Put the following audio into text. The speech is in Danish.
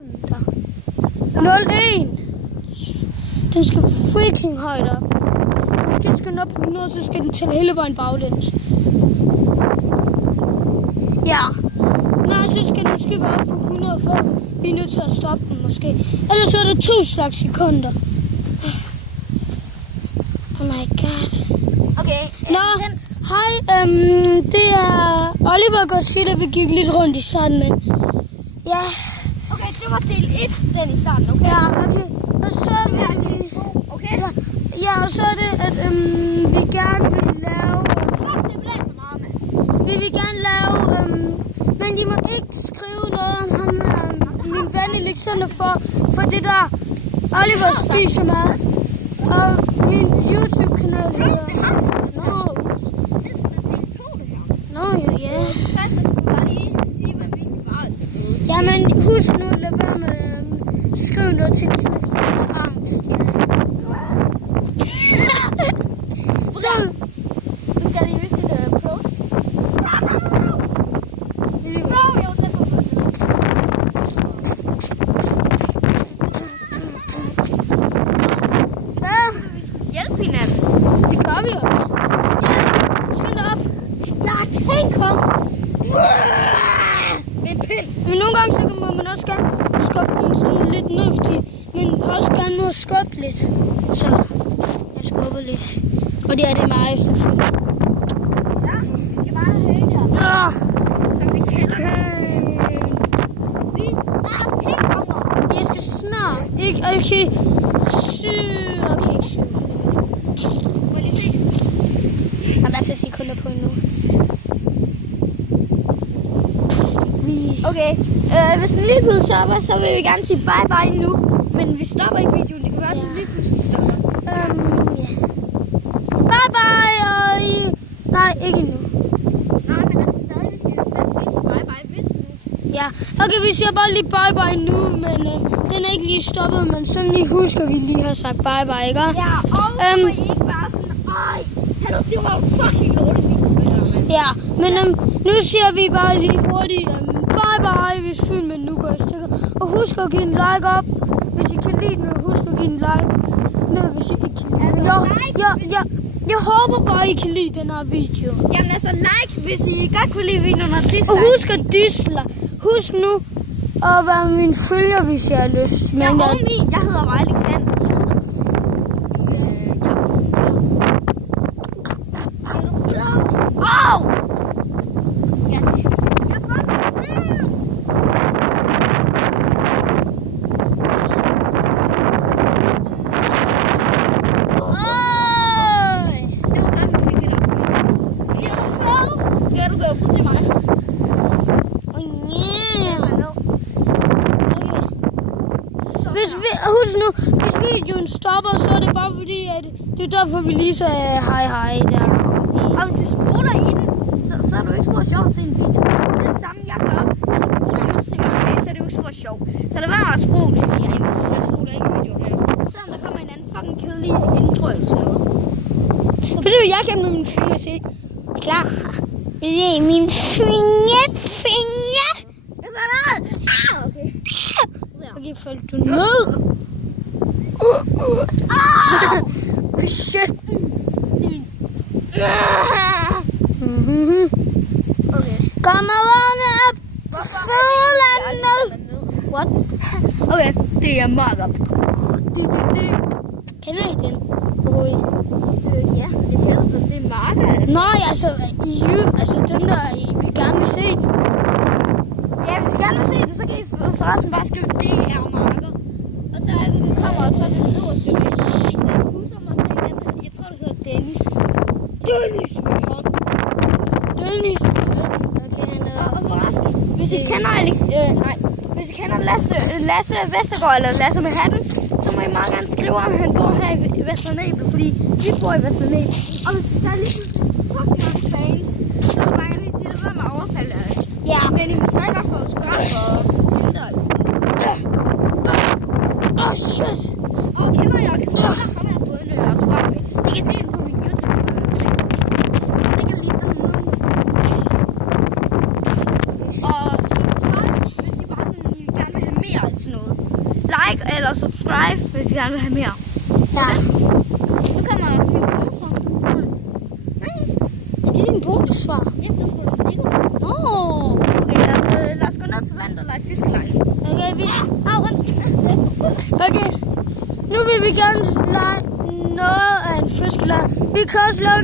01. Den skal freaking højt op. Måske skal den op på 100, så skal den tælle hele vejen baglæns. Ja. Nej, så skal den måske være op på 100, for vi er nødt til at stoppe den måske. Ellers så er der 2 slags sekunder. Oh my god. Okay. Nå, hej. Det er Oliver godt sige, at vi gik lidt rundt i starten, men ja. Okay, det var del 1, den i starten, okay? Ja, okay. Og så er Det er del 2, okay? ja, og så er det, at vi gerne vil lave... Fuck, det blæser meget, mand. Vi vil gerne lave... men I må ikke skrive noget om ham, min ven Alexander, for det der Oliver spiser mad. Og min YouTube-kanal hedder... Det er sgu da del 2, det her. Nå, ja. Først skal vi bare lige sige, hvad vi var skrevet. Jamen, husk nu at lade være med at skrive noget til sådan efter angst. Ja. Så... Du skal lige vise dit approach. Hvad? Vi skulle hjælpe hinanden. Det gør vi også. Ja, skynd dig op. Ja, tænk om. Med en pind. Men nogle gange så må man også gerne skubbe den sådan lidt nøftig, men også gerne må skubbe lidt. Så jeg skubber lidt. Og det er det meget selvfølgelig. Så, vi skal bare høre det. Ja. Så vi kender vi er pingponger. Jeg skal snart. Ikke, okay. Okay, ikke 7. Må jeg lige se? Der er masser af sekunder på nu. Okay, hvis den lige pludselig stopper, så vil vi gerne sige bye bye nu. Men vi stopper ikke videoen, det kan være, at den lige pludselig stopper. Ja. Bye bye, og nej, ikke endnu. Nej, men altså stadig, vi skal lige sige bye bye, hvis nu. Ja, okay, vi siger bare lige bye bye nu, men den er ikke lige stoppet, men sådan lige husker vi lige har sagt bye bye, ikke? Ja, og så må I ikke bare sådan, ej, hallo, det var jo fucking lortet video med der, mand. Ja, men nu siger vi bare lige hurtigt bye bye, hvis filmen nu går i stykker. Og husk at give en like op, hvis I kan lide den, og husk at give en like ned, hvis I ikke kan lide den. Jeg håber bare, I kan lide den her video. Jamen altså, like, hvis I godt kunne lide videoen, og dislike. Og husk at dislike. Husk nu at være min følger, hvis jeg har lyst. Ja, og min, jeg hedder bare Alexander. Au! Jeg det var godt, vi fik det der. Siger du blå? Skal du gå på til mig? Husk nu, hvis videoen stopper, så er det bare fordi, at det er derfor, vi lige sagde hej der. Og hvis det spoler i den, så er du ikke spurgt sjov at se en video. Det er det samme, jeg gør. Jeg spoler, når du synger hej, så er det jo ikke spurgt sjov. Så lad være med at spole, synes jeg. Jeg spoler ikke videoen her. Selvom der kommer en anden fucking kedelig intro eller sådan noget. Ved du, jeg kan med mine fingre se. Er I klar? Det er min finger. Hvad er der? Okay. Okay, følg du ned. Shit. Okay. Kom og vågne op. Fuglen ned. What? Okay, det er meget op. Kender I den? Ja, det kender du. Det er marker, altså. Nej, altså dem der, vi gerne vil se den. Ja, hvis I gerne vil se det, så kan I forresten bare skrive DR marker. Og så er det, den kommer, og så er det den øverste med. Ikke så jeg husker mig til den. Jeg tror, det hedder Dennis. Dennis. Okay, han er... Og forresten, hvis I kender, hvis I kender Lasse Vestergaard eller Lasse med hatten, så må I meget gerne skrive om, han bor her i Vesternæbel, fordi vi bor i Vesternæbel. Og hvis der er lige fucking fans, så vil jeg bare gerne lige sige, at det var med overfald. Ja. Men I må stadig godt få skørt for hente og shit. kender jeg ham har fået en autograf. I kan se den på min YouTube. Jeg lægger lige den ned. Og subscribe, hvis I bare sådan, I gerne vil have mere af sådan like eller subscribe, hvis I gerne vil have mere. Ja. Nu kommer min bonusvar. Er det din bonusvar? Ja, det skulle da ikke. Okay, lad os gå ned til vandet og lege fiskelej. Okay, Okay, nu vil vi gerne lege noget af en fiskelej. Vi kan også lave